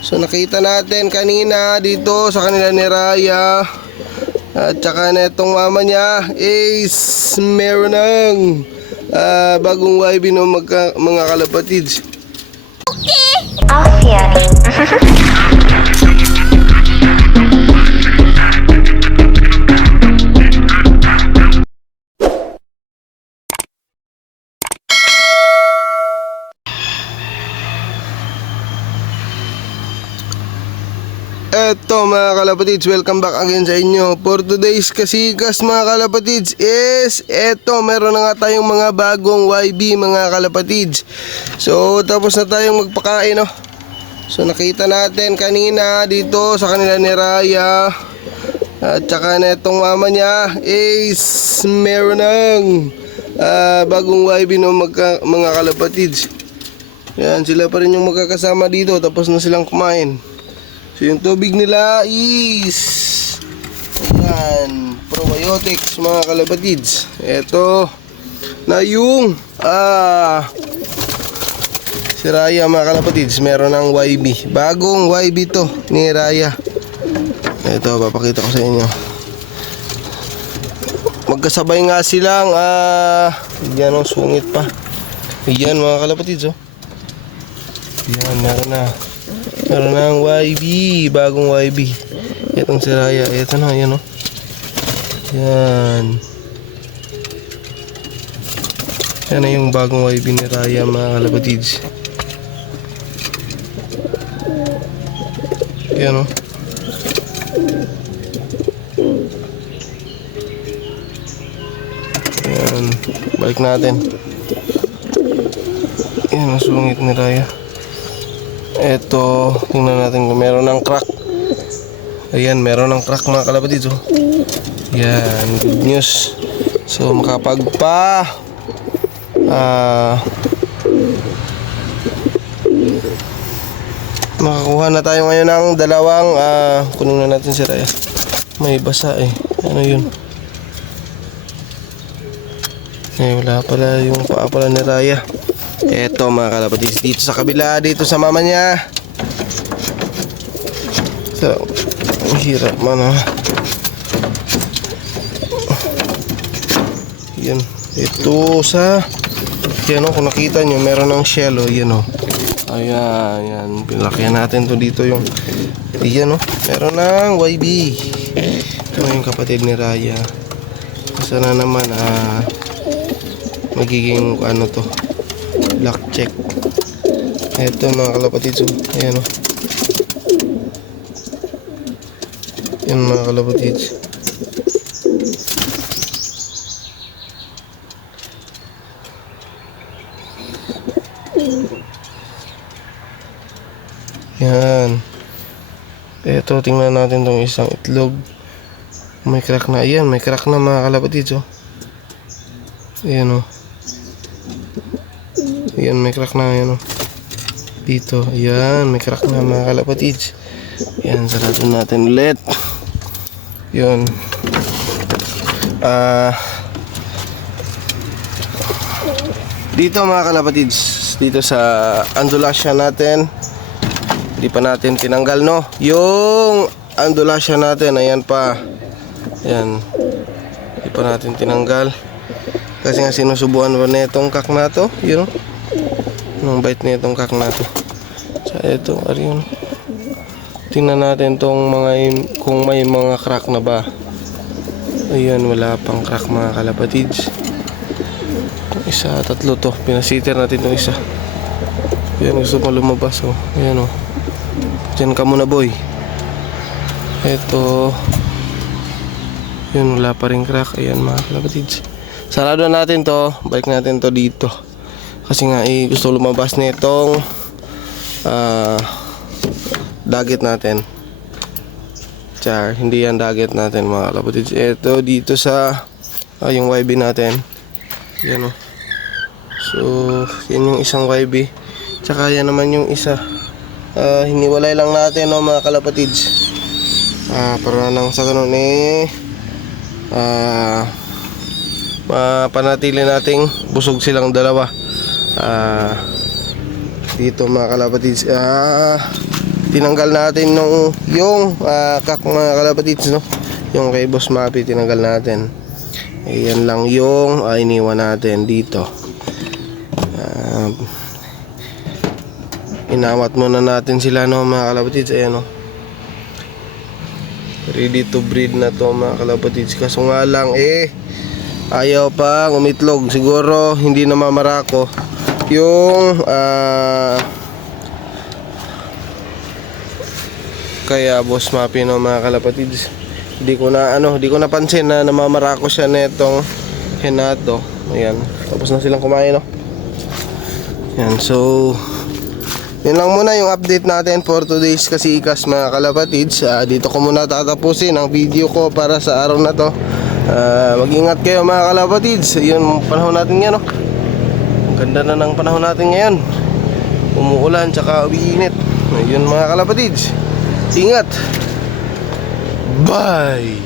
So nakita natin kanina dito sa kanila ni Raya. At saka na itong mama niya is meron ng bagong YB no mga kalapatids. Alfian. Eto mga kalapatids, welcome back again sa inyo. For today's kasikas mga kalapatids is eto, meron na nga tayong mga bagong YB mga kalapatids. So tapos na tayong magpakain no. So nakita natin kanina dito sa kanila ni Raya. At saka na itong mama niya is meron ng bagong YB no mga kalapatids. Yan, sila pa rin yung magkakasama dito, tapos na silang kumain. So yung tubig nila is ayan, probiotics mga kalapatids. Ito na yung si Raya mga kalapatids, meron ng YB. Bagong YB to ni Raya. Ito, papakita ko sa inyo. Magkasabay nga silang yan o, sungit pa. Yan mga kalapatids oh. Yan, meron na. Meron ng YB, bagong YB. Itong si Raya, ito na, yan o. Yan. Yan na yung bagong YB ni Raya mga kalapatids. Yan o. Yan, balik natin. Yan ang sungit ni Raya. Eto, tingnan natin kung meron ng crack. Ayan, meron ng crack mga kalapatids oh. Yan, good news. So makapagpa makakuha na tayo ngayon ng dalawang kunin na natin si Raya. May basa eh. Ano yun? Wala pala yung paa pala ni Raya. Eto mga kalapatids, dito sa kabila, dito sa mama niya. So, ang hirap man ha. Yan, ito sa yan o, kung nakita nyo, meron ng shell o, yan o. Ayan, yan, pinlakihan natin to dito yung yan o, meron ng YB. Ito yung kapatid ni Raya. Sana naman magiging ano to, black check. Ito mga kalapatids oh. Ayan oh. Yan mga kalapatids. Yan. Ito, tingnan natin tong isang itlog. May crack na. Ayan, may crack na mga kalapatids oh. Ayan oh. Ayan, may crack na yan oh. Dito, ayan, may crack na mga kalapatids. Ayan, sarado natin ulit. Yun. Dito mga kalapatids, dito sa andulasya natin, hindi pa natin tinanggal no. Yung andulasya natin, ayan pa. Ayan. Hindi pa natin tinanggal. Kasi nga sinusubuan mo na itong kak na to. Yun o. Nung bite na itong kak na to. So ito, ariyon. Tingnan natin tong mga, kung may mga crack na ba. Ayan, wala pang crack mga kalapatids. Isa, tatlo to. Pinasiter natin itong isa. Ayan, gusto pa lumabas o. Ayan o. Diyan ka muna boy. Ito. Yun, wala pa rin crack. Ayan mga kalapatids. Sarado natin to, balik natin to dito. Kasi nga gusto lumabas nitong dagat natin. Char, hindi yan dagat natin mga kalapatids. Ito dito sa yung YB natin. Yan o. So, yan yung isang YB. Tsaka yan naman yung isa. Hiniwalay lang natin no mga kalapatids. Para nang sa ganun panatili nating busog silang dalawa. Dito mga kalapatids, tinanggal natin yung kak mga kalapatids, no? Yung kay Boss Mapi tinanggal natin. Ayan lang yung iniwan natin dito. Inawat muna natin sila, no mga kalapatids. Ayan, no, ready to breed na to mga kalapatids. Kaso nga lang ayaw pa umitlog. Siguro hindi na mamarako yung kaya Boss Mapi, no mga kalapatids. Di ko napansin na namamarako siya netong henato. Ayan, tapos na silang kumain, no. Yan, so yun lang muna yung update natin for today's kasikas mga kalapatids. Dito ko muna tatapusin ang video ko para sa araw na to. Mag-ingat kayo mga kalapatids. Yun, panahon natin yan, no? Ang ganda na ng panahon natin ngayon. Umuulan tsaka umiinit. Yun mga kalapatids, ingat. Bye.